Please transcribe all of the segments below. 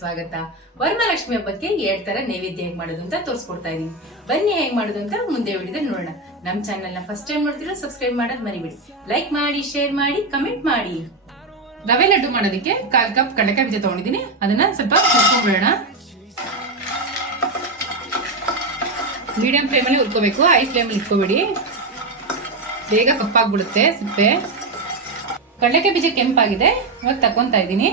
ಸ್ವಾಗತ. ವರಮಹಾಲಕ್ಷ್ಮಿ ಹಬ್ಬಕ್ಕೆ 2 ತರ ನೈವೇದ್ಯ ಹೇಗೆ ಮಾಡೋದು ಅಂತ ತೋರಿಸ್ಕೊಡ್ತಾ ಇದೀನಿ. ಬನ್ನಿ ಹೇಗೆ ಮಾಡೋದು ಅಂತ ಮುಂದೆ ವಿಡಿಯೋದಲ್ಲಿ ನೋಡೋಣ. ನಮ್ಮ ಚಾನೆಲ್ ನ ಫಸ್ಟ್ ಟೈಮ್ ನೋಡ್ತಿರೋ ಸಬ್ಸ್ಕ್ರೈಬ್ ಮಾಡೋದು ಮರಿಬೇಡಿ. ಲೈಕ್ ಮಾಡಿ, ಶೇರ್ ಮಾಡಿ, ಕಮೆಂಟ್ ಮಾಡಿ. ರವೆ ಲಡ್ಡು ಮಾಡೋದಕ್ಕೆ 1/4 ಕಪ್ ಕಡಲೆಕಾಯಿ ಬೀಜ ತಗೊಂಡಿದ್ದೀನಿ. ಅದನ್ನ ಸ್ವಲ್ಪ ಹುರ್ಕೊಂಡ್ಬಿಡೋಣ. ಮೀಡಿಯಂ ಫ್ಲೇಮಲ್ಲಿ ಹುರ್ಕೋಬೇಕು, ಹೈ ಫ್ಲೇಮಲ್ಲಿ ಇಟ್ಕೋಬೇಡಿ, ಬೇಗ ಕಪ್ಪಾಗ್ಬಿಡುತ್ತೆ ಸಿಪ್ಪೆ. ಕಡಲೆಕಾಯಿ ಬೀಜ ಕೆಂಪಾಗಿದೆ, ಇವಾಗ ತಕೊಂತಾ ಇದ್ದೀನಿ.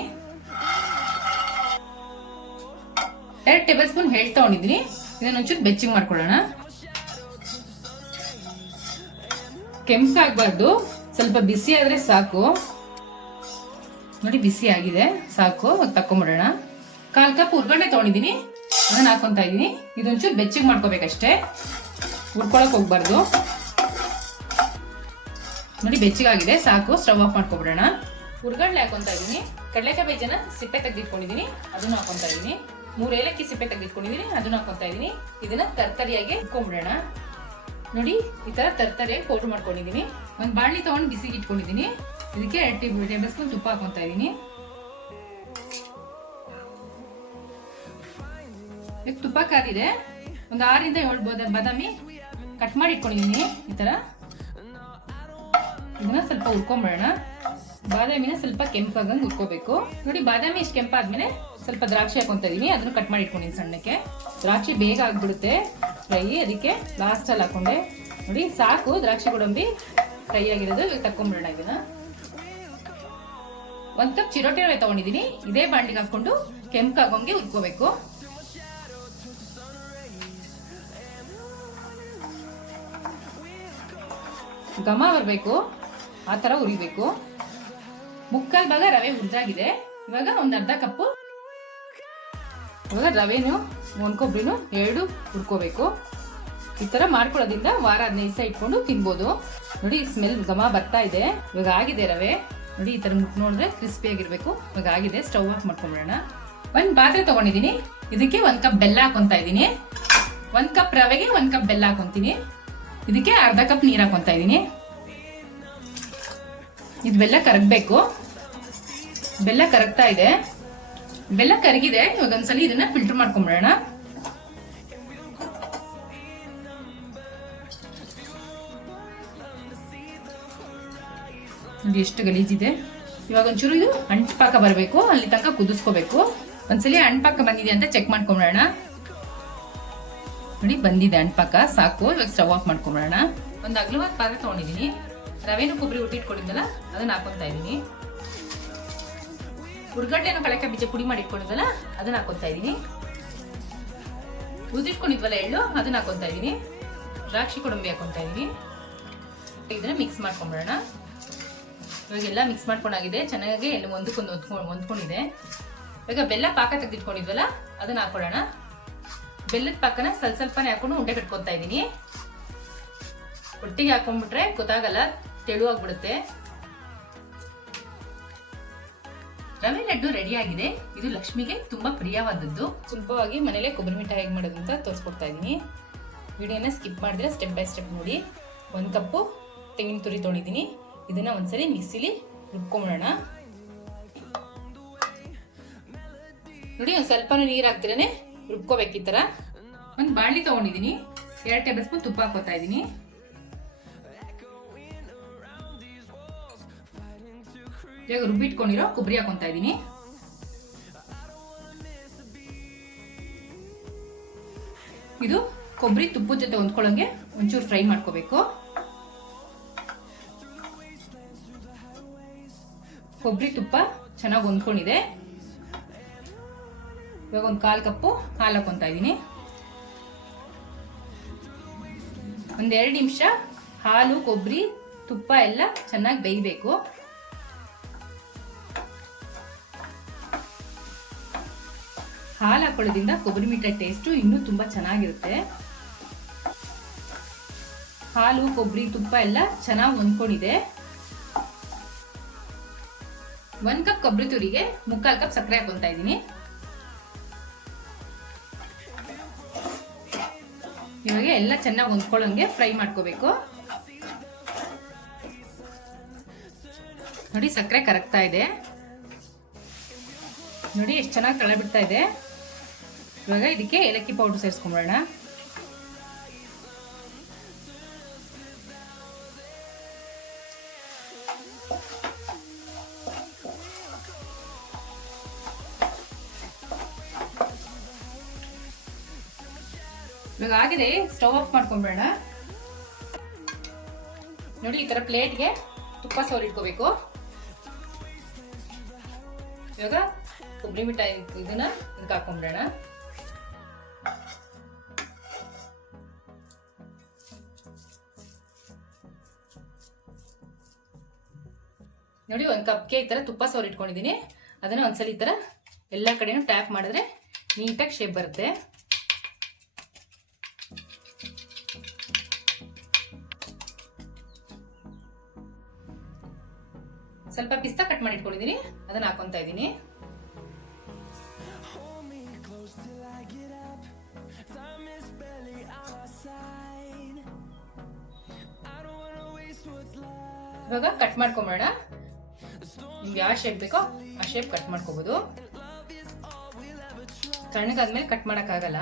2 ಟೇಬಲ್ ಸ್ಪೂನ್ ಎಳ್ಳು ತಗೊಂಡಿದ್ದೀನಿ. ಇದನ್ನ ಒಂಚೂರು ಬೆಚ್ಚಗೆ ಮಾಡ್ಕೊಳ್ಳೋಣ. ಕೆಂಪಾಗಬಾರ್ದು, ಸ್ವಲ್ಪ ಬಿಸಿ ಆದ್ರೆ ಸಾಕು. ನೋಡಿ ಬಿಸಿ ಆಗಿದೆ, ಸಾಕು. ತಕೊಂಡ್ಬಿಡೋಣ. 1/4 ಕಪ್ ಹುರ್ಗಡ್ಲೆ ತಗೊಂಡಿದ್ದೀನಿ, ಅದನ್ನ ಹಾಕೊಂತಾ ಇದ್ದೀನಿ. ಇದೊಂಚೂರು ಬೆಚ್ಚಗೆ ಮಾಡ್ಕೋಬೇಕಷ್ಟೇ, ಹುರ್ಕೊಳಕ್ ಹೋಗ್ಬಾರ್ದು. ನೋಡಿ ಬೆಚ್ಚಗಾಗಿದೆ, ಸಾಕು. Stove off ಮಾಡ್ಕೊಬಿಡೋಣ. ಹುರ್ಗಡ್ಲೆ ಹಾಕೊಂತಾ ಇದೀನಿ. ಕಡಲೆಕಾಯಿ ಬೀಜನ ಸಿಪ್ಪೆ ತೆಗೆದಿಟ್ಕೊಂಡಿದೀನಿ, ಅದನ್ನ ಹಾಕೊಂತಾ ಇದೀನಿ. 3 ಏಲಕ್ಕಿ ಸಿಪ್ಪೆ ತೆಗೆದಿಟ್ಕೊಂಡಿದೀನಿ, ಅದನ್ನ ಹಾಕೊಂತಾ ಇದೀನಿ. ಇದನ್ನ ತರ್ತರಿಯಾಗಿ ಇಟ್ಕೊಂಡ್ಬಿಡೋಣ. ನೋಡಿ ಈ ತರ ತರ್ತರಿಯಾಗಿ ಪೌಡರ್ ಮಾಡ್ಕೊಂಡಿದೀನಿ. ಒಂದು ಬಾಣಲಿ ತಗೊಂಡು ಬಿಸಿಗೆ ಇಟ್ಕೊಂಡಿದೀನಿ. ಇದಕ್ಕೆ 2 ಟೇಬಲ್ ಸ್ಪೂನ್ ತುಪ್ಪ ಹಾಕೊಂತಾ ಇದೀನಿ. ಈಗ ತುಪ್ಪ ಕಾದಿದೆ. ಒಂದು 6 ಇಂದ 7 ಬಾದಾಮಿ ಕಟ್ ಮಾಡಿ ಇಟ್ಕೊಂಡಿದೀನಿ. ಈ ತರ ಇದನ್ನ ಸ್ವಲ್ಪ ಹುರ್ಕೊಂಡ್ಬಿಡೋಣ. ಬಾದಾಮಿನ ಸ್ವಲ್ಪ ಕೆಂಪಾಗಂಗೆ ಹುರ್ಕೋಬೇಕು. ನೋಡಿ ಬಾದಾಮಿ ಇಷ್ಟು ಕೆಂಪಾದ್ಮೇಲೆ ಸ್ವಲ್ಪ ದ್ರಾಕ್ಷಿ ಹಾಕೊಂತ ಇದೀನಿ, ಅದನ್ನು ಕಟ್ ಮಾಡಿ ಇಟ್ಕೊಂಡಿನಿ ಸಣ್ಣಕ್ಕೆ. ದ್ರಾಕ್ಷಿ ಬೇಗ ಆಗ್ಬಿಡುತ್ತೆ ಫ್ರೈ, ಅದಕ್ಕೆ ಲಾಸ್ಟ್ ಅಲ್ಲಿ ಹಾಕೊಂಡೆ. ನೋಡಿ ಸಾಕು, ದ್ರಾಕ್ಷಿ ಗೋಡಂಬಿ ಫ್ರೈ ಆಗಿರೋದು. ಇವಾಗ ತಕೊಂಡ್ಬಿಡೋಣ. ಇದನ್ನ 1 ಕಪ್ ಚಿರೋಟಿ ರವೆ ತಗೊಂಡಿದೀನಿ. ಇದೇ ಬಾಂಡ್ಲಿಗೆ ಹಾಕೊಂಡು ಕೆಂಪಾಗೋಂಗೆ ಹುರ್ಕೋಬೇಕು. ಘಮ ಬರಬೇಕು, ಆ ತರ ಹುರಿಬೇಕು. 3/4 ಭಾಗ ರವೆ ಹುರಿದಾಗಿದೆ. ಇವಾಗ ಒಂದು ಅರ್ಧ ಕಪ್ಪು ಇವಾಗ ರವೆನು 1 ಕೊಬ್ಬರಿನು 2 ಹುರ್ಕೋಬೇಕು. ಈ ತರ ಮಾಡ್ಕೊಳ್ಳೋದ್ರಿಂದ ವಾರ 15 ದಿವಸ ಇಟ್ಕೊಂಡು ತಿನ್ಬೋದು. ನೋಡಿ ಸ್ಮೆಲ್ ಘಮ ಬರ್ತಾ ಇದೆ. ಇವಾಗ ಆಗಿದೆ ರವೆ. ನೋಡಿ ಈ ತರ ನೋಡಿದ್ರೆ ಕ್ರಿಸ್ಪಿ ಆಗಿರ್ಬೇಕು. ಇವಾಗ ಆಗಿದೆ, ಸ್ಟವ್ ಆಫ್ ಮಾಡ್ಕೊಂಡ್ಬಿಡೋಣ. ಒಂದು ಪಾತ್ರೆ ತಗೊಂಡಿದ್ದೀನಿ. ಇದಕ್ಕೆ 1 ಕಪ್ ಬೆಲ್ಲ ಹಾಕೊಂತಾ ಇದ್ದೀನಿ. 1 ಕಪ್ ರವೆಗೆ 1 ಕಪ್ ಬೆಲ್ಲ ಹಾಕೊಂತೀನಿ. ಇದಕ್ಕೆ ಅರ್ಧ ಕಪ್ ನೀರು ಹಾಕೊಂತಾ ಇದ್ದೀನಿ. ಇದು ಬೆಲ್ಲ ಕರಗಬೇಕು. ಬೆಲ್ಲ ಕರಗ್ತಾ ಇದೆ, ಬೆಲ್ಲ ಕರಗಿದೆ. ಇವಾಗ ಒಂದ್ಸಲಿ ಇದನ್ನ ಫಿಲ್ಟರ್ ಮಾಡ್ಕೊಂಡ್ಬಿಡೋಣ. ನೋಡಿ ಎಷ್ಟು ಗಲೀಜಿದೆ. ಇವಾಗ ಒಂಚೂರು ಇದು ಅಂಟ್ಪಾಕ ಬರಬೇಕು, ಅಲ್ಲಿ ತನಕ ಕುದಿಸ್ಕೋಬೇಕು. ಒಂದ್ಸಲಿ ಅಂಟ್ಪಾಕ ಬಂದಿದೆ ಅಂತ ಚೆಕ್ ಮಾಡ್ಕೊಂಡ್ಬಿಡೋಣ. ನೋಡಿ ಬಂದಿದೆ ಅಂಟ್ಪಾಕ, ಸಾಕು. ಇವಾಗ ಸ್ಟವ್ ಆಫ್ ಮಾಡ್ಕೊಂಡ್ಬಿಡೋಣ. ಒಂದು ಅಗಲವಾದ ಪಾತ್ರೆ ತಗೊಂಡಿದ್ದೀನಿ. ರವೆನು ಕೊಬ್ಬರಿ ಹುಟ್ಟಿಟ್ಕೊಂಡಿದ್ದಲ್ಲ ಅದನ್ನ ಹಾಕೊಂತಾ ಇದ್ದೀನಿ. ಹುರ್ಗಡ್ಲೆನೂ ಕಡಲೆಕಾಯಿ ಬೀಜ ಪುಡಿ ಮಾಡಿ ಇಟ್ಕೊಂಡಿದ್ದಲ್ಲ ಅದನ್ನ ಹಾಕೊಂತಾ ಇದ್ದೀನಿ. ಉದಿಟ್ಕೊಂಡಿದ್ವಲ್ಲ ಎಳ್ಳು, ಅದನ್ನ ಹಾಕೊಂತಾ ಇದ್ದೀನಿ. ದ್ರಾಕ್ಷಿ ಗೋಡಂಬಿ ಹಾಕೊಂತಾ ಇದ್ದೀನಿ. ಇದನ್ನ ಮಿಕ್ಸ್ ಮಾಡ್ಕೊಂಡ್ಬಿಡೋಣ. ಇವಾಗೆಲ್ಲ ಮಿಕ್ಸ್ ಮಾಡ್ಕೊಂಡಾಗಿದೆ, ಚೆನ್ನಾಗಿ ಎಲ್ಲ ಹೊಂದ್ಕೊಂಡಿದೆ. ಇವಾಗ ಬೆಲ್ಲ ಪಾಕ ತೆಗೆದಿಟ್ಕೊಂಡಿದ್ವಲ್ಲ ಅದನ್ನ ಹಾಕೊಳ್ಳೋಣ. ಬೆಲ್ಲದ ಪಾಕನ ಸ್ವಲ್ಪನೇ ಹಾಕೊಂಡು ಉಂಡೆ ಕಟ್ಕೊತಾ ಇದ್ದೀನಿ. ಒಟ್ಟಿಗೆ ಹಾಕೊಂಡ್ಬಿಟ್ರೆ ಗೊತ್ತಾಗಲ್ಲ, ತೆಳುವಾಗ್ಬಿಡುತ್ತೆ. ರವೆ ಲಡ್ಡು ರೆಡಿ ಆಗಿದೆ. ಇದು ಲಕ್ಷ್ಮಿಗೆ ತುಂಬಾ ಪ್ರಿಯವಾದದ್ದು. ಸುಲಭವಾಗಿ ಮನೇಲೆ ಕೊಬ್ಬರಿ ಮಿಠಾಯಿ ಹೇಗೆ ಮಾಡೋದು ಅಂತ ತೋರಿಸ್ಕೊಡ್ತಾ ಇದ್ದೀನಿ. ವಿಡಿಯೋನ ಸ್ಕಿಪ್ ಮಾಡಿದ್ರೆ ಸ್ಟೆಪ್ ಬೈ ಸ್ಟೆಪ್ ನೋಡಿ. 1 ಕಪ್ಪು ತೆಂಗಿನ ತುರಿ ತೊಗೊಂಡಿದ್ದೀನಿ. ಇದನ್ನ ಒಂದ್ಸಲಿ ಮಿಕ್ಸಿಲಿ ರುಬ್ಕೊಂಬಿಡೋಣ. ನೋಡಿ ಒಂದು ಸ್ವಲ್ಪ ನೀರು ಹಾಕ್ತಿರೇನೆ ರುಬ್ಕೋಬೇಕು ಈ ತರ. ಒಂದು ಬಾಣಲಿ ತಗೊಂಡಿದ್ದೀನಿ. 2 ಟೇಬಲ್ ಸ್ಪೂನ್ ತುಪ್ಪ ಹಾಕೋತಾ ಇದ್ದೀನಿ. ಇವಾಗ ರುಬ್ಬಿಟ್ಕೊಂಡಿರೋ ಕೊಬ್ಬರಿ ಹಾಕೊಂತಾ ಇದ್ದೀನಿ. ಇದು ಕೊಬ್ಬರಿ ತುಪ್ಪದ ಜೊತೆ ಹೊಂದ್ಕೊಳ್ಳೋಂಗೆ ಒಂಚೂರು ಫ್ರೈ ಮಾಡ್ಕೋಬೇಕು. ಕೊಬ್ಬರಿ ತುಪ್ಪ ಚೆನ್ನಾಗಿ ಹೊಂದ್ಕೊಂಡಿದೆ. ಇವಾಗ ಒಂದು 1/4 ಕಪ್ಪು ಹಾಲು ಹಾಕೊಂತಾ ಇದ್ದೀನಿ. ಒಂದು 2 ನಿಮಿಷ ಹಾಲು, ಕೊಬ್ಬರಿ, ತುಪ್ಪ ಎಲ್ಲ ಚೆನ್ನಾಗಿ ಬೇಯಬೇಕು. ಹಾಲು ಹಾಕೊಳ್ಳೋದ್ರಿಂದ ಕೊಬ್ಬರಿ ಮಿಠಾಯಿ ಟೇಸ್ಟು ಇನ್ನೂ ತುಂಬಾ ಚೆನ್ನಾಗಿರುತ್ತೆ. ಹಾಲು, ಕೊಬ್ಬರಿ, ತುಪ್ಪ ಎಲ್ಲ ಚೆನ್ನಾಗಿ ಹೊಂದ್ಕೊಂಡಿದೆ. 1 ಕಪ್ ಕೊಬ್ಬರಿ ತುರಿಗೆ 3/4 ಕಪ್ ಸಕ್ಕರೆ ಹಾಕೊಂತಾ ಇದ್ದೀನಿ. ಇವಾಗ ಎಲ್ಲ ಚೆನ್ನಾಗಿ ಹೊಂದ್ಕೊಳ್ಳೋಂಗೆ ಫ್ರೈ ಮಾಡ್ಕೋಬೇಕು. ನೋಡಿ ಸಕ್ಕರೆ ಕರಗ್ತಾ ಇದೆ. ನೋಡಿ ಎಷ್ಟು ಚೆನ್ನಾಗಿ ತಳ ಬಿಡ್ತಾ ಇದೆ. ಇವಾಗ ಇದಕ್ಕೆ ಏಲಕ್ಕಿ ಪೌಡರ್ ಸೇರಿಸ್ಕೊಂಬಿಡೋಣ. ಇವಾಗ ಆಗಿದೆ, ಸ್ಟವ್ ಆಫ್ ಮಾಡ್ಕೊಂಬಿಡೋಣ. ನೋಡಿ ಈ ತರ ಪ್ಲೇಟ್ಗೆ ತುಪ್ಪ ಸವರಿಟ್ಕೋಬೇಕು. ಇವಾಗ ಕೊಬ್ಬರಿ ಮಿಠಾಯಿ ಇದನ್ನ ಇದಕ್ಕೆ ಹಾಕೊಂಡ್ಬಿಡೋಣ. ನೋಡಿ ಒಂದು ಕಪ್ಗೆ ಈ ತರ ತುಪ್ಪ ಸವರಿಟ್ಕೊಂಡಿದ್ದೀನಿ. ಅದನ್ನ ಒಂದ್ಸಲ ಈ ತರ ಎಲ್ಲ ಕಡೆನೂ ಟ್ಯಾಪ್ ಮಾಡಿದ್ರೆ ನೀಟಾಗಿ ಶೇಪ್ ಬರುತ್ತೆ. ಸ್ವಲ್ಪ ಪಿಸ್ತಾ ಕಟ್ ಮಾಡಿ ಇಟ್ಕೊಂಡಿದ್ದೀನಿ, ಅದನ್ನ ಹಾಕೊಂತ ಇದ್ದೀನಿ. ಇವಾಗ ಕಟ್ ಮಾಡ್ಕೊಂಬಿಡೋಣ. ನಿಮ್ಗೆ ಯಾವ ಶೇಪ್ ಬೇಕೋ ಆ ಶೇಪ್ ಕಟ್ ಮಾಡ್ಕೋಬಹುದು. ತಣ್ಣಗಾದ್ಮೇಲೆ ಕಟ್ ಮಾಡಕ್ಕಾಗಲ್ಲ.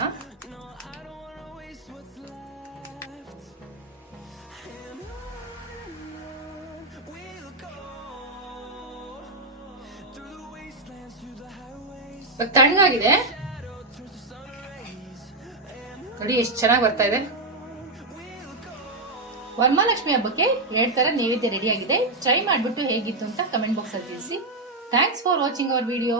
ತಣ್ಣಗಾಗಿದೆ ನೋಡಿ, ಎಷ್ಟು ಚೆನ್ನಾಗಿ ಬರ್ತಾ ಇದೆ. ವರಮಹಾಲಕ್ಷ್ಮಿ ಹಬ್ಬಕ್ಕೆ 2 ತರ ನೈವೇದ್ಯ ರೆಡಿ ಆಗಿದೆ. ಟ್ರೈ ಮಾಡ್ಬಿಟ್ಟು ಹೇಗಿತ್ತು ಅಂತ ಕಮೆಂಟ್ ಬಾಕ್ಸ್ ಅಲ್ಲಿ ತಿಳಿಸಿ. Thanks for watching our video.